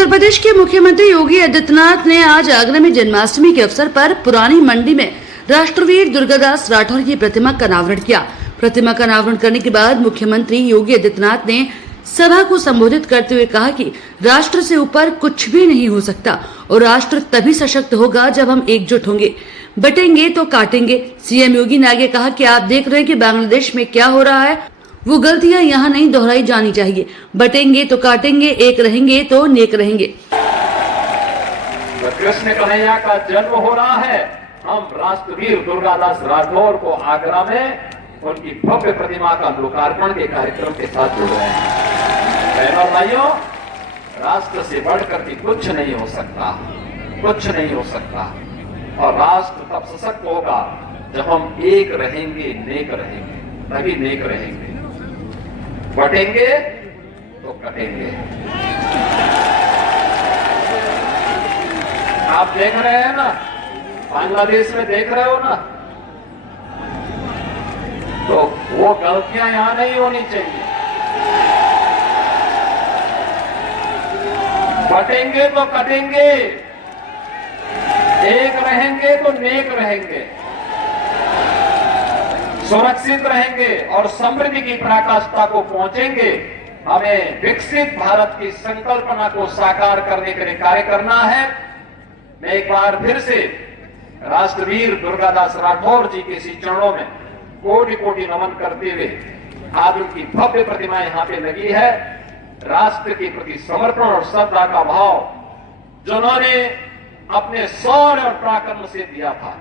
उत्तर प्रदेश के मुख्यमंत्री योगी आदित्यनाथ ने आज आगरा में जन्माष्टमी के अवसर पर पुरानी मंडी में राष्ट्रवीर दुर्गादास राठौर की प्रतिमा का अनावरण किया। प्रतिमा का अनावरण करने के बाद मुख्यमंत्री योगी आदित्यनाथ ने सभा को संबोधित करते हुए कहा कि राष्ट्र से ऊपर कुछ भी नहीं हो सकता और राष्ट्र तभी सशक्त होगा जब हम एकजुट होंगे। बटेंगे तो काटेंगे। सीएम योगी ने आगे कहा कि आप देख रहे हैं कि बांग्लादेश में क्या हो रहा है, वो गलतियां यहाँ नहीं दोहराई जानी चाहिए। बटेंगे तो काटेंगे, एक रहेंगे तो नेक रहेंगे। कृष्ण कन्हैया का जन्म हो रहा है। हम राष्ट्रवीर दुर्गादास राठौर को आगरा में उनकी भव्य प्रतिमा का लोकार्पण के कार्यक्रम के साथ जुड़ रहे हैं। बहनों और भाइयों, राष्ट्र से बढ़कर के कुछ नहीं हो सकता, कुछ नहीं हो सकता। और राष्ट्र तब सशक्त होगा जब हम एक रहेंगे, नेक रहेंगे, तभी नेक रहेंगे। बटेंगे तो कटेंगे। आप देख रहे हैं ना, बांग्लादेश में देख रहे हो ना, तो वो गलतियां यहां नहीं होनी चाहिए। बटेंगे तो कटेंगे, एक रहेंगे तो नेक रहेंगे, सुरक्षित रहेंगे और समृद्धि की पराकाष्ठा को पहुंचेंगे। हमें विकसित भारत की संकल्पना को साकार करने के लिए कार्य करना है। मैं एक बार फिर से राष्ट्रवीर दुर्गादास राठौर जी के इसी चरणों में कोटि कोटि नमन करते हुए आज उनकी भव्य प्रतिमा यहाँ पे लगी है। राष्ट्र के प्रति समर्पण और श्रद्धा का भाव जिन्होंने अपने शौर्य और पराक्रम से दिया था,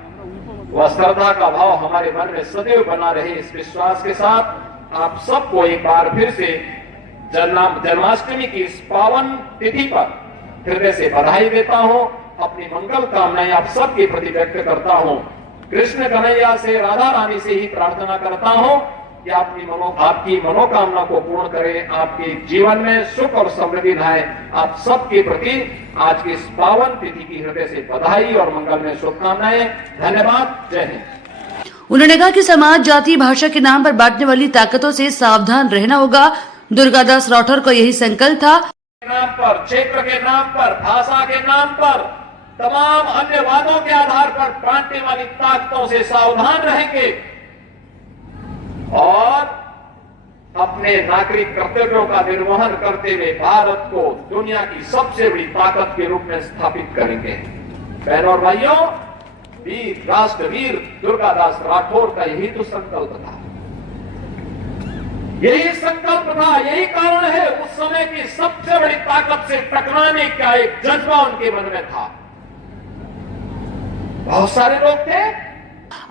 वह श्रद्धा का भाव हमारे मन में सदैव बना रहे। इस विश्वास के साथ आप सबको एक बार फिर से जन्माष्टमी की इस पावन तिथि पर हृदय से बधाई देता हूं। अपनी मंगल कामनाएं आप सबके प्रति व्यक्त करता हूं। कृष्ण कन्हैया से, राधा रानी से ही प्रार्थना करता हूं कि आपकी मनोकामना को पूर्ण करें, आपके जीवन में सुख और समृद्धि लाए। आप सबके प्रति आज की इस पावन तिथि की हृदय से बधाई और मंगल में शुभकामनाएं। धन्यवाद। जय हिंद। उन्होंने कहा कि समाज, जाति, भाषा के नाम पर बांटने वाली ताकतों से सावधान रहना होगा। दुर्गादास राठौर का यही संकल्प था। नाम पर, क्षेत्र के नाम पर, भाषा के नाम पर, तमाम अन्य वादों के आधार पर बांटने वाली ताकतों से सावधान रहेंगे और अपने नागरिक कर्तव्यों का निर्वहन करते हुए भारत को दुनिया की सबसे बड़ी ताकत के रूप में स्थापित करेंगे। बहनों और भाइयों, राष्ट्रवीर दुर्गादास राठौर का यही तो संकल्प था, यही संकल्प था, यही कारण है उस समय की सबसे बड़ी ताकत से टकराने का एक जज्बा उनके मन में था। बहुत सारे लोग थे।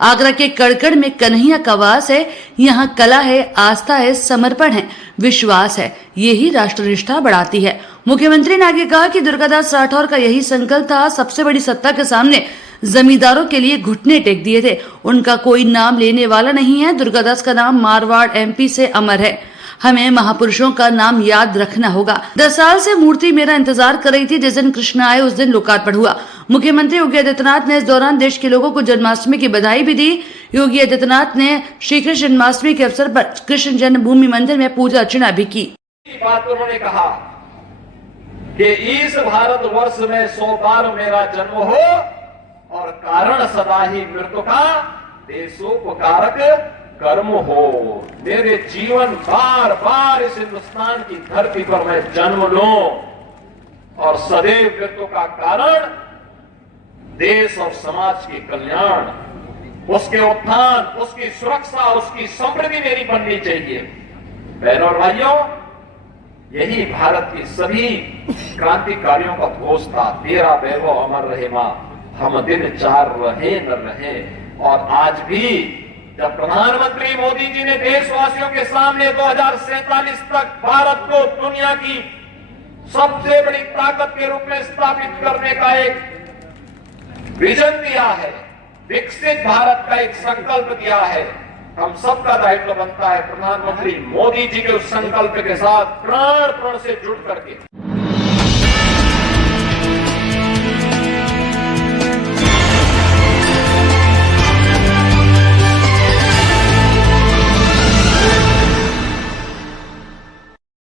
आगरा के कड़कड़ में कन्हैया का वास है। यहाँ कला है, आस्था है, समर्पण है, विश्वास है। यही राष्ट्रनिष्ठा बढ़ाती है। मुख्यमंत्री ने आगे कहा कि दुर्गादास राठौर का यही संकल्प था। सबसे बड़ी सत्ता के सामने जमींदारों के लिए घुटने टेक दिए थे। उनका कोई नाम लेने वाला नहीं है। दुर्गादास का नाम मारवाड़ एमपी से अमर है। हमें महापुरुषों का नाम याद रखना होगा। 10 साल से मूर्ति मेरा इंतजार कर रही थी। जिस दिन कृष्ण आए उस दिन लोकार्पण हुआ। मुख्यमंत्री योगी आदित्यनाथ ने इस दौरान देश के लोगों को जन्माष्टमी की बधाई भी दी। योगी आदित्यनाथ ने श्री कृष्ण जन्माष्टमी के अवसर पर कृष्ण जन्मभूमि मंदिर में पूजा अर्चना भी की। बात उन्होंने कहा कि इस भारत वर्ष में 100 बार मेरा जन्म हो और कारण सदा ही मृत्यु का देशोपकारक कर्म हो। मेरे जीवन बार बार इस हिंदुस्तान की धरती पर मैं जन्म लूं और सदैव मृत्यु का कारण देश और समाज के कल्याण, उसके उत्थान, उसकी सुरक्षा, उसकी समृद्धि मेरी बननी चाहिए। बहनों और भाइयों, यही भारत की सभी क्रांतिकारियों का घोष था। तेरा वैभव अमर रहे मां, हम दिन चार रहे न रहे। और आज भी जब प्रधानमंत्री मोदी जी ने देशवासियों के सामने 2047 तक भारत को दुनिया की सबसे बड़ी ताकत के रूप में स्थापित करने का एक विजन दिया है, विकसित भारत का एक संकल्प दिया है, हम सबका दायित्व बनता है प्रधानमंत्री मोदी जी के उस संकल्प के साथ प्राण से जुड़ करके